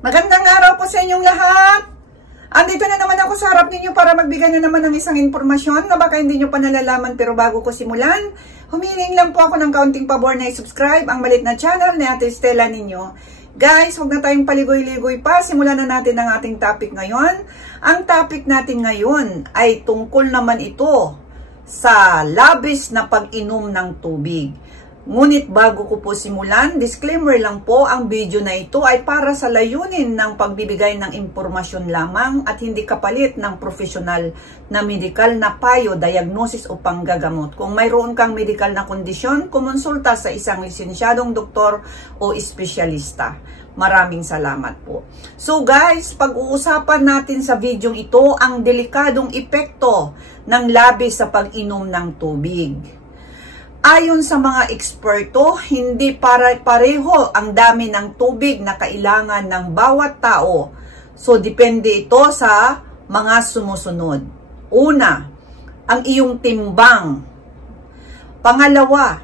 Magandang araw po sa inyong lahat. Andito na naman ako sa harap ninyo para magbigay na naman ng isang impormasyon na baka hindi nyo pa nalalaman, pero bago ko simulan, humiling lang po ako ng kaunting pabor na i-subscribe ang malit na channel ni Ate Stella ninyo. Guys, huwag na tayong paligoy-ligoy pa. Simulan na natin ang ating topic ngayon. Ang topic natin ngayon ay tungkol naman ito sa labis na pag-inom ng tubig. Ngunit bago ko po simulan, disclaimer lang po, ang video na ito ay para sa layunin ng pagbibigay ng impormasyon lamang at hindi kapalit ng profesional na medikal na payo, diagnosis o panggagamot. Kung mayroon kang medikal na kondisyon, kumonsulta sa isang lisensyadong doktor o espesyalista. Maraming salamat po. So guys, pag-uusapan natin sa video ito ang delikadong epekto ng labis sa pag-inom ng tubig. Ayon sa mga eksperto, hindi pareho ang dami ng tubig na kailangan ng bawat tao. So, depende ito sa mga sumusunod. Una, ang iyong timbang. Pangalawa,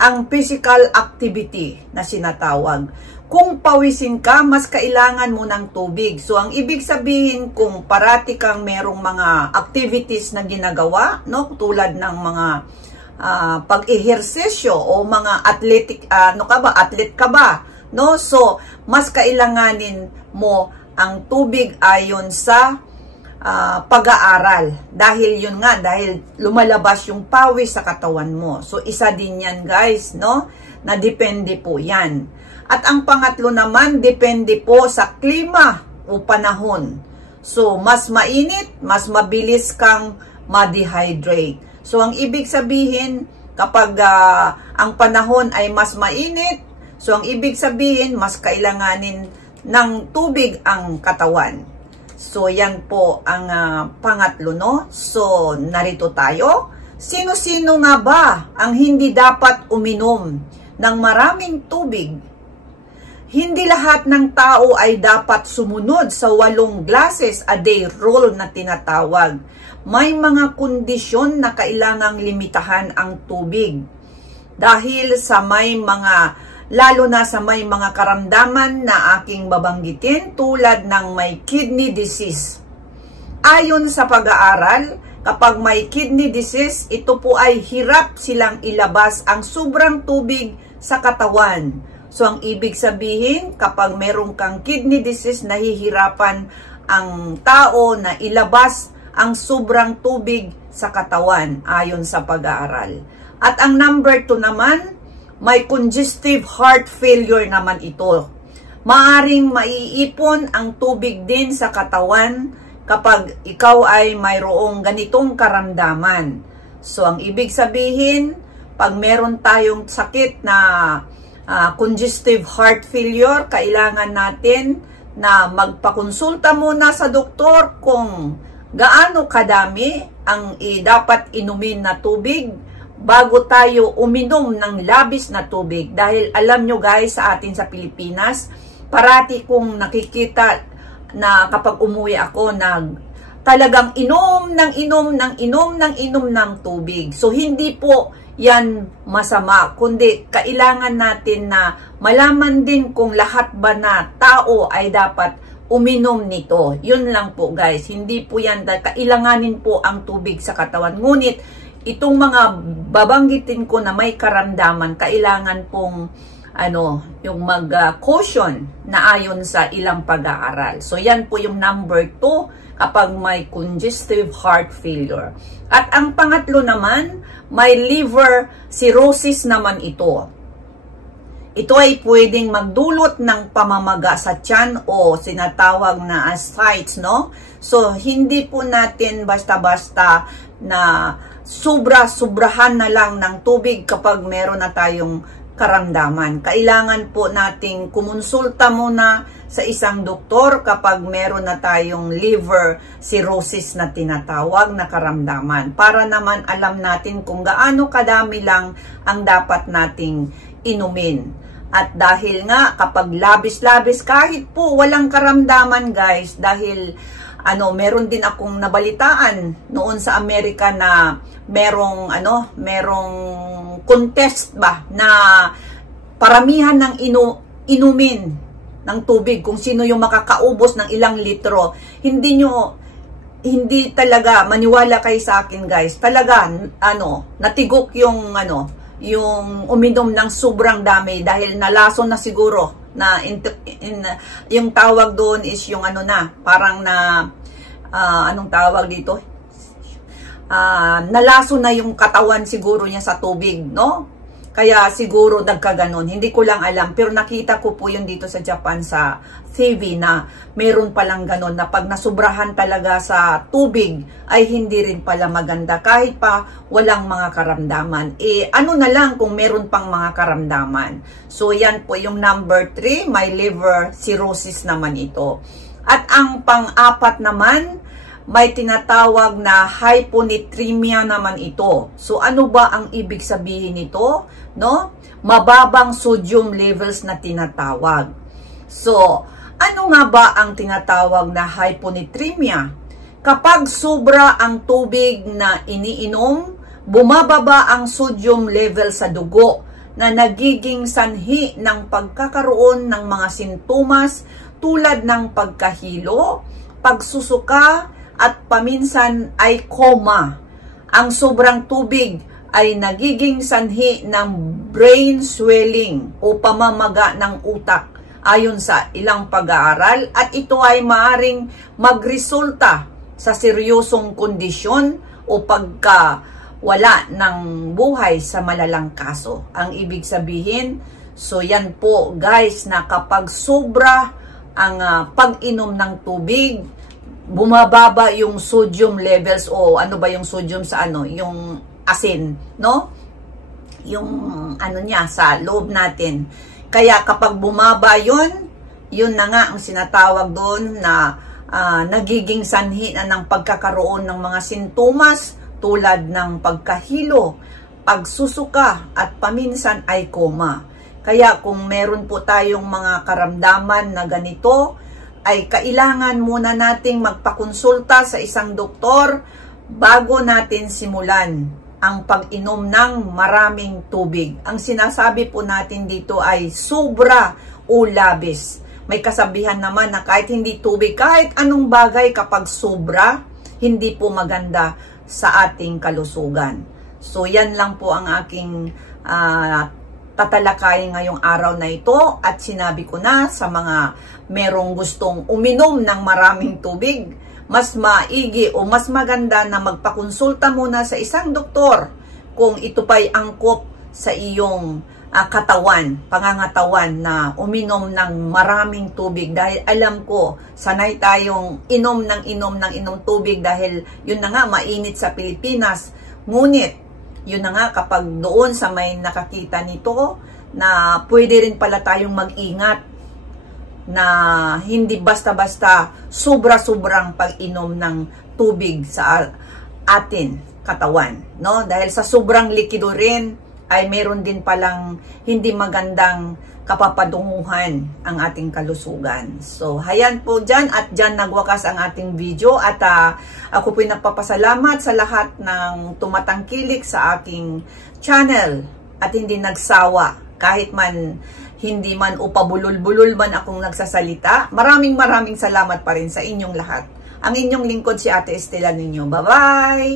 ang physical activity na sinatawag. Kung pawisin ka, mas kailangan mo ng tubig. So, ang ibig sabihin, kung parati kang merong mga activities na ginagawa, no, tulad ng mga pag-ehersesyo o mga athletic, athlete ka ba, no? So, mas kailanganin mo ang tubig ayon sa pag-aaral. Dahil yun nga, dahil lumalabas yung pawis sa katawan mo. So, isa din yan guys, no? Na depende po yan. At ang pangatlo naman, depende po sa klima o panahon. So, mas mainit, mas mabilis kang ma-dehydrate. So, ang ibig sabihin, kapag ang panahon ay mas mainit, so ang ibig sabihin, mas kailanganin ng tubig ang katawan. So, yan po ang pangatlo, no? So, narito tayo. Sino-sino nga ba ang hindi dapat uminom ng maraming tubig? Hindi lahat ng tao ay dapat sumunod sa 8 glasses a day rule na tinatawag. May mga kondisyon na kailangang limitahan ang tubig. Dahil sa lalo na sa may mga karamdaman na aking babanggitin tulad ng may kidney disease. Ayon sa pag-aaral, kapag may kidney disease, ito po ay hirap silang ilabas ang sobrang tubig sa katawan. So, ang ibig sabihin, kapag meron kang kidney disease, nahihirapan ang tao na ilabas ang sobrang tubig sa katawan ayon sa pag-aaral. At ang number 2 naman, may congestive heart failure naman ito. Maaring maiipon ang tubig din sa katawan kapag ikaw ay mayroong ganitong karamdaman. So, ang ibig sabihin, pag meron tayong sakit na congestive heart failure, kailangan natin na magpakonsulta muna sa doktor kung gaano kadami ang dapat inumin na tubig bago tayo uminom ng labis na tubig. Dahil alam nyo guys, sa atin sa Pilipinas, parati kong nakikita na kapag umuwi ako, talagang inom ng tubig. So, hindi po yan masama, kundi kailangan natin na malaman din kung lahat ba na tao ay dapat uminom nito. Yun lang po guys, hindi po yan, kailanganin po ang tubig sa katawan. Ngunit, itong mga babanggitin ko na may karamdaman, kailangan pong yung mag-caution na ayon sa ilang pag-aaral. So, yan po yung number 2 kapag may congestive heart failure. At ang pangatlo naman, may liver cirrhosis naman ito. Ito ay pwedeng magdulot ng pamamaga sa tiyan o sinatawag na ascites, no? So, hindi po natin basta-basta na sobrahan na lang ng tubig kapag meron na tayong karamdaman. Kailangan po nating kumonsulta muna sa isang doktor kapag meron na tayong liver cirrhosis na tinatawag na karamdaman. Para naman alam natin kung gaano kadami lang ang dapat nating inumin. At dahil nga kapag labis-labis, kahit po walang karamdaman guys, dahil meron din akong nabalitaan noon sa Amerika na merong contest ba na paramihan ng inumin ng tubig, kung sino yung makakaubos ng ilang litro. Hindi talaga, maniwala kayo sa akin guys, talaga, natigok yung uminom ng sobrang dami dahil nalason na siguro, yung tawag doon is yung parang anong tawag dito? Nalason na yung katawan siguro niya sa tubig, no? Kaya siguro nagkaganon. Hindi ko lang alam. Pero nakita ko po yun dito sa Japan sa TV na meron palang ganon na pag nasubrahan talaga sa tubig ay hindi rin pala maganda kahit pa walang mga karamdaman. Ano na lang kung meron pang mga karamdaman. So yan po yung number 3, may liver cirrhosis naman ito. At ang pang-apat naman, may tinatawag na hyponatremia naman ito. So ano ba ang ibig sabihin nito? No? Mababang sodium levels na tinatawag. So, ano nga ba ang tinatawag na hyponatremia? Kapag sobra ang tubig na iniinom, bumababa ang sodium level sa dugo na nagiging sanhi ng pagkakaroon ng mga sintomas tulad ng pagkahilo, pagsusuka, at paminsan ay coma. Ang sobrang tubig ay nagiging sanhi ng brain swelling o pamamaga ng utak ayon sa ilang pag-aaral, at ito ay maaring magresulta sa seryosong kondisyon o pagkawala ng buhay sa malalang kaso. Ang ibig sabihin, so yan po guys, na kapag sobra ang pag-inom ng tubig, bumababa yung sodium levels, o ano ba yung sodium sa yung asin, no? Yung niya sa loob natin. Kaya kapag bumaba yun na nga ang sinatawag doon na nagiging sanhi na ng pagkakaroon ng mga sintomas tulad ng pagkahilo, pagsusuka, at paminsan ay coma. Kaya kung meron po tayong mga karamdaman na ganito, ay kailangan muna nating magpakonsulta sa isang doktor bago natin simulan ang pag-inom ng maraming tubig. Ang sinasabi po natin dito ay sobra o labis. May kasabihan naman na kahit hindi tubig, kahit anong bagay kapag sobra, hindi po maganda sa ating kalusugan. So yan lang po ang aking tatalakayin ngayong araw na ito, at sinabi ko na sa mga merong gustong uminom ng maraming tubig, mas maigi o mas maganda na magpakonsulta muna sa isang doktor kung ito pa'y angkop sa iyong katawan, pangangatawan na uminom ng maraming tubig. Dahil alam ko, sanay tayong inom tubig dahil yun na nga, mainit sa Pilipinas. Ngunit, yun na nga, kapag doon sa may nakakita nito, na pwede rin pala tayong mag-ingat na hindi basta-basta sobra-sobrang pag-inom ng tubig sa atin katawan, no? Dahil sa sobrang likido rin ay meron din palang hindi magandang kapapadunguhan ang ating kalusugan. So, hayan po dyan, at dyan nagwakas ang ating video, at ako po nagpapasalamat sa lahat ng tumatangkilik sa aking channel at hindi nagsawa kahit man hindi man o pabulol-bulol man akong nagsasalita. Maraming salamat pa rin sa inyong lahat. Ang inyong lingkod si Ate Estela ninyo. Bye-bye!